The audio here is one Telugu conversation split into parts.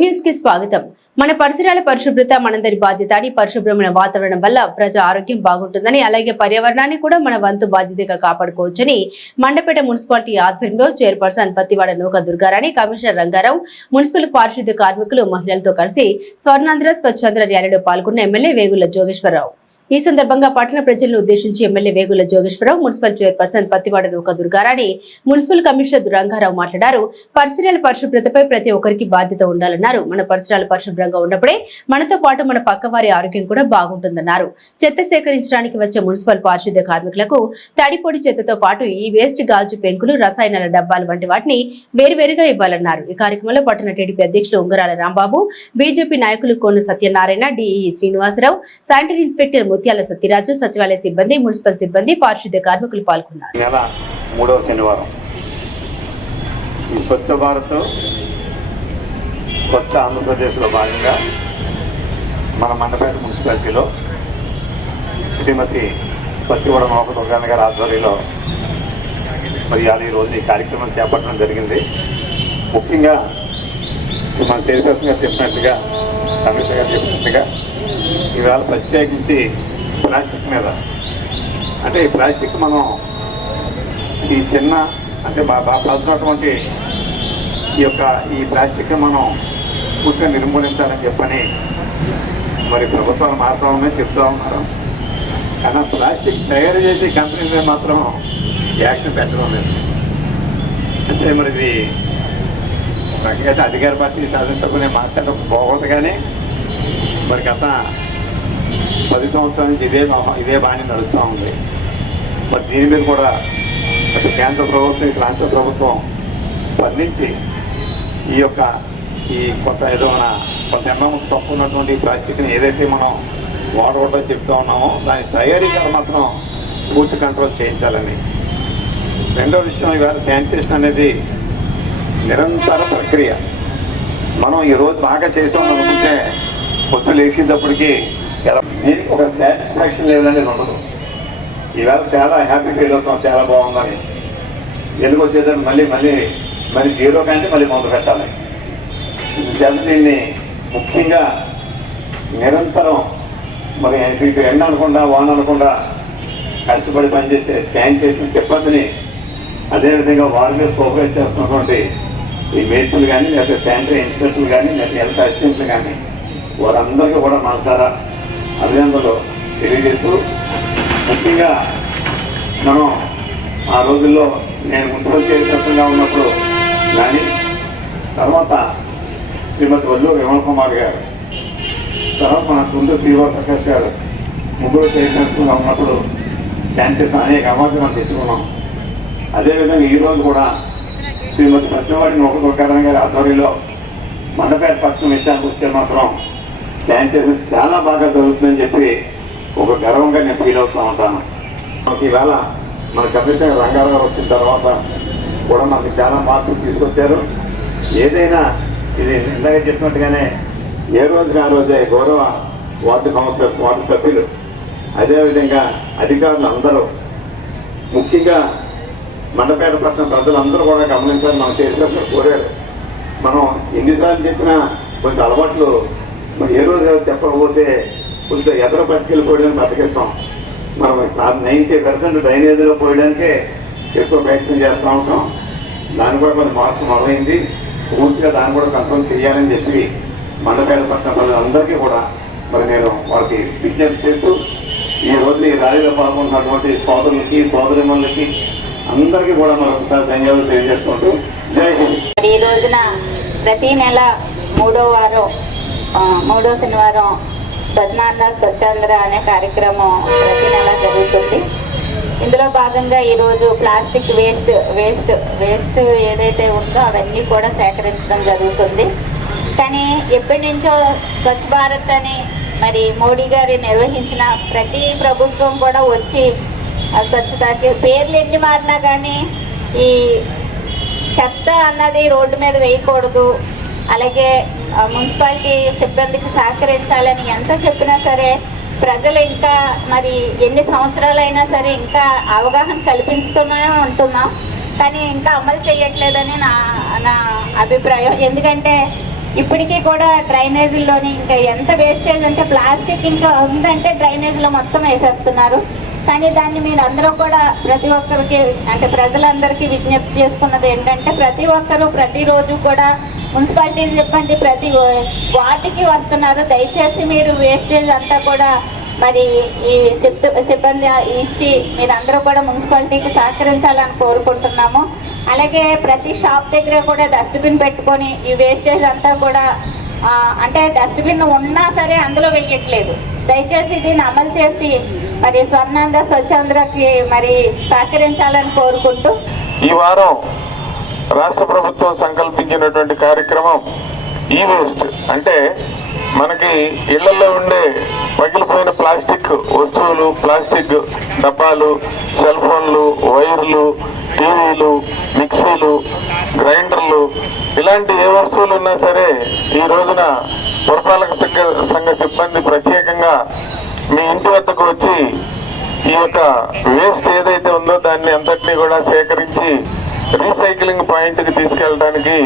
న్యూస్ కి స్వాగతం. మన పరిసరాల పరిశుభ్రత మనందరి బాధ్యత అని, పరిశుభ్రమైన వాతావరణం వల్ల ప్రజా ఆరోగ్యం బాగుంటుందని, అలాగే పర్యావరణాన్ని కూడా మన వంతు బాధ్యతగా కాపాడుకోవచ్చని మండపేట మున్సిపాలిటీ ఆధ్వర్యంలో chairperson Pattivada Nooka Durgarani, commissioner Rangarao, municipal పారిశుద్ధ్య కార్మికులు, మహిళలతో కలిసి స్వర్ణాంధ్ర స్వచ్ఛాంధ్ర ర్యాలీలో పాల్గొన్న ఎమ్మెల్యే వేగుల జోగేశ్వరరావు. ఈ సందర్భంగా పట్టణ ప్రజలను ఉద్దేశించి MLA Vegula Jogeswara Rao, municipal chairperson Pattivada Nooka Durga Rani, municipal commissioner Rangarao మాట్లాడారు. పరిసరాల పరిశుభ్రతపై ప్రతి ఒక్కరికి బాధ్యత ఉండాలన్నారు. మన పరిసరాలు పరిశుభ్రంగా ఉన్నప్పుడే మనతో పాటు మన పక్కవారి ఆరోగ్యం కూడా బాగుంటుందన్నారు. చెత్త సేకరించడానికి వచ్చే మున్సిపల్ పారిశుద్ధ్య కార్మికులకు తడిపొడి చెత్తతో పాటు ఈ వేస్ట్ గాజు పెంకులు, రసాయనాల డబ్బాలు వంటి వాటిని వేరువేరుగా ఇవ్వాలన్నారు. ఈ కార్యక్రమంలో పట్టణ టీడీపీ అధ్యక్షులు ఉంగరాల రాంబాబు, బీజేపీ నాయకులు Kona Satyanarayana, DE Srinivasa Rao, sanitary inspector Mutyala Satyaraju, సచివాలయ సిబ్బంది, మున్సిపల్ సిబ్బంది, పారిశుద్ధ్య కార్మికులు పాల్గొన్నారు. నెల 3వ శనివారం ఈ స్వచ్ఛ భారత్ స్వచ్ఛ ఆంధ్రప్రదేశ్లో భాగంగా మన మండపేట మున్సిపాలిటీలో శ్రీమతి పత్తివాడ నూక దుర్గారాణి గారి ఆధ్వర్యంలో మరి ఈ రోజు ఈ కార్యక్రమం చేపట్టడం జరిగింది. ముఖ్యంగా మన చైర్పర్సన్ గారు చెప్పినట్టుగా, కమిషనర్ గారు చెప్పినట్టుగా ఇవాళ ప్రత్యేకించి ప్లాస్టిక్ మీద, అంటే ఈ ప్లాస్టిక్ మనం ఈ చిన్న అంటే బాగా కాల్సినటువంటి ఈ ప్లాస్టిక్ మనం పూర్తిగా నిర్మూలించాలని చెప్పని మరి ప్రభుత్వాలు మారుతూ ఉన్నాయి, చెప్తూ ఉన్నారు. కానీ ప్లాస్టిక్ తయారు చేసే కంపెనీ మీద మాత్రం యాక్షన్ పెట్టడం లేదు. అంటే మరి ఇది రకంగా అధికార పార్టీ శాసనసభ్యుని మాట్లాడడం బాగోదు. కానీ మరి గత 10 సంవత్సరాల నుంచి ఇదే బాణి నడుస్తూ ఉంది. మరి దీని మీద కూడా అటు కేంద్ర ప్రభుత్వం, ఇటు రాష్ట్ర ప్రభుత్వం స్పందించి ఈ కొంత ఏదైనా కొంత ఎంఎం తక్కువ ఉన్నటువంటి ప్లాస్టిక్ని ఏదైతే మనం వాడకూడదని చెప్తూ ఉన్నామో దాని తయారీ గారు మాత్రం పూర్తి కంట్రోల్ చేయించాలని. రెండో విషయం, ఇవాళ శానిటేషన్ అనేది నిరంతర ప్రక్రియ. మనం ఈరోజు బాగా చేసామని అనుకుంటే పొద్దున లేచేటప్పటికీ దీనికి ఒక సాటిస్ఫాక్షన్ లెవెల్ అనేది ఉండదు. ఈవేళ చాలా హ్యాపీ ఫీల్ అవుతాం, చాలా బాగుందని. వెలుగు వచ్చేదాన్ని మళ్ళీ జీరో కంటే మళ్ళీ మొదలు పెట్టాలి. దీన్ని ముఖ్యంగా నిరంతరం మరి ఇటు ఎండ అనకుండా, వాన అనకుండా కష్టపడి పనిచేసే శానిటేషన్ సిబ్బందిని, అదేవిధంగా వారి మీద సూపర్వైజ్ చేస్తున్నటువంటి ఈ మేస్త్రులు కానీ, లేకపోతే శానిటరీ ఇన్స్పెక్టర్లు కానీ, లేకపోతే హెల్త్ అసిస్టెంట్లు కానీ, వారందరికీ కూడా మనసారా అభినందనలు తెలియజేస్తూ, ముఖ్యంగా మనం ఆ రోజుల్లో నేను మున్సిపల్ చైర్పర్సన్గా ఉన్నప్పుడు కానీ, తర్వాత శ్రీమతి వల్లూరు విమల్ కుమార్ గారు, తర్వాత మన చుండ్రు శ్రీవారి ప్రకాష్ గారు, ముగ్గురు చైర్పర్సన్గా ఉన్నప్పుడు శానిటేషన్ అనేక అవార్డులు మనం తెచ్చుకున్నాం. అదేవిధంగా ఈరోజు కూడా శ్రీమతి పత్తివాడ నూక దుర్గారాణి గారి ఆధ్వర్యంలో మండపేట పట్టణం విషయానికి వస్తే మాత్రం శానిటేషన్ చాలా బాగా జరుగుతుందని చెప్పి ఒక గర్వంగా నేను ఫీల్ అవుతూ ఉంటాను. ఈవేళ మన కమిషనర్ రంగారావు వచ్చిన తర్వాత కూడా మనకి చాలా మార్పులు తీసుకొచ్చారు. ఏదైనా ఇది ఇందాక చెప్పినట్టుగానే ఏ రోజుకి ఆ రోజే గౌరవ వార్డు కౌన్సిలర్స్, వార్డు సభ్యులు, అదేవిధంగా అధికారులు అందరూ, ముఖ్యంగా మండపేట పట్టణ ప్రజలందరూ కూడా గమనించాలి. మనం చేసినప్పుడు కోరారు. మనం ఎన్నిసార్లు చెప్పినా కొంచెం అలవాట్లు ఏ రోజు చెప్పకపోతే కొంచెం ఎదర పట్టుకెళ్ళిపోయడానికి బతికిస్తాం. మనం 90% డ్రైనేజీలో పోయడానికే ఎక్కువ ప్రయత్నం చేస్తూ ఉంటాం. దాన్ని కూడా కొంచెం మార్పు మొదలైంది. పూర్తిగా దాన్ని కూడా కంట్రోల్ చేయాలని చెప్పి మండపేట పట్టణ ప్రజలందరికీ కూడా మరి నేను వారికి విజ్ఞప్తి చేస్తూ, ఈ రోజు ఈ ర్యాలీలో పాల్గొంటున్నటువంటి సోదరులకి, సోదరిమణులకి అందరికీ కూడా మరొకసారి ధన్యవాదాలు తెలియజేసుకుంటూ జై హింద్. ఈ రోజున ప్రతి నెల 3వ శనివారం స్వర్ణాంధ్ర స్వచ్ఛాంధ్ర అనే కార్యక్రమం ప్రతి నెల జరుగుతుంది. ఇందులో భాగంగా ఈరోజు ప్లాస్టిక్ వేస్ట్ ఏదైతే ఉందో అవన్నీ కూడా సేకరించడం జరుగుతుంది. కానీ ఎప్పటి నుంచో స్వచ్ఛ భారత్ అని మరి మోడీ గారు నిర్వహించిన ప్రతి ప్రభుత్వం కూడా వచ్చి స్వచ్ఛతకి పేర్లు ఎన్ని మారినా కానీ ఈ చెత్త అన్నది రోడ్డు మీద వేయకూడదు, అలాగే మున్సిపాలిటీ సిబ్బందికి సహకరించాలని ఎంత చెప్పినా సరే ప్రజలు ఇంకా మరి ఎన్ని సంవత్సరాలైనా సరే ఇంకా అవగాహన కల్పిస్తూనే ఉంటున్నాం. కానీ ఇంకా అమలు చేయట్లేదని నా అభిప్రాయం. ఎందుకంటే ఇప్పటికీ కూడా డ్రైనేజీల్లోని ఇంకా ఎంత వేస్టేజ్ అంటే ప్లాస్టిక్ ఇంకా ఉందంటే డ్రైనేజీలో మొత్తం వేసేస్తున్నారు. కానీ దాన్ని మీరు అందరూ కూడా ప్రతి ఒక్కరికి అంటే ప్రజలందరికీ విజ్ఞప్తి చేస్తున్నది ఏంటంటే ప్రతి ఒక్కరూ ప్రతిరోజు కూడా మున్సిపాలిటీ చెప్పండి ప్రతి వార్డుకి వస్తున్నారు. దయచేసి మీరు వేస్టేజ్ అంతా కూడా మరి ఈ సిబ్బంది ఇచ్చి మీరందరూ కూడా మున్సిపాలిటీకి సహకరించాలని కోరుకుంటున్నాము. అలాగే ప్రతి షాప్ దగ్గర కూడా డస్ట్బిన్ పెట్టుకొని ఈ వేస్టేజ్ అంతా కూడా అంటే డస్ట్బిన్ ఉన్నా సరే అందులో వేయట్లేదు. దయచేసి దీన్ని అమలు చేసి మరి స్వర్ణాంధ్ర స్వచ్ఛాంధ్రకి మరి సహకరించాలని కోరుకుంటూ ఈ వారం రాష్ట్ర ప్రభుత్వం సంకల్పించినటువంటి కార్యక్రమం ఈ వేస్ట్ అంటే మనకి ఇళ్లలో ఉండే పగిలిపోయిన ప్లాస్టిక్ వస్తువులు, ప్లాస్టిక్ డబ్బాలు, సెల్ ఫోన్లు, వైర్లు, టీవీలు, మిక్సీలు, గ్రైండర్లు ఇలాంటి ఏ వస్తువులు ఉన్నా సరే ఈ రోజున పురపాలక సంఘ సిబ్బంది ప్రత్యేకంగా మీ ఇంటి వద్దకు వచ్చి ఈ యొక్క వేస్ట్ ఏదైతే ఉందో దాన్ని అంతటినీ కూడా సేకరించి రీసైక్లింగ్ పాయింట్కి తీసుకెళ్ళడానికి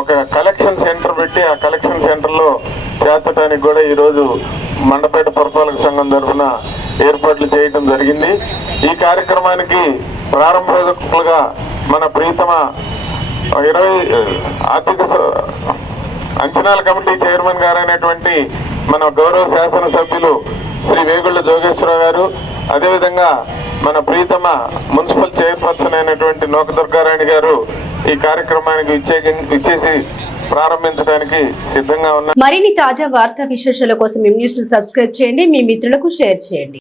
ఒక కలెక్షన్ సెంటర్ పెట్టి ఆ కలెక్షన్ సెంటర్లో చేర్చడానికి కూడా ఈరోజు మండపేట పురపాలక సంఘం తరఫున ఏర్పాట్లు చేయడం జరిగింది. ఈ కార్యక్రమానికి ప్రారంభకులుగా మన ప్రీతమ 20 ఆర్థిక అంచనాల కమిటీ చైర్మన్ గారైనటువంటి మన గౌరవ శాసనసభ్యులు శ్రీ వేగుళ్ల జోగేశ్వరరావు గారు, అదేవిధంగా మన ప్రీతమ మున్సిపల్ చైర్పర్సన్ అయినటువంటి నోక దుర్గారాణి గారు ఈ కార్యక్రమానికి ఇచ్చేసి ప్రారంభించడానికి సిద్ధంగా ఉన్నారు. మరిన్ని తాజా వార్తా విశేషాల కోసం న్యూస్ సబ్స్క్రైబ్ చేయండి, మీ మిత్రులకు షేర్ చేయండి.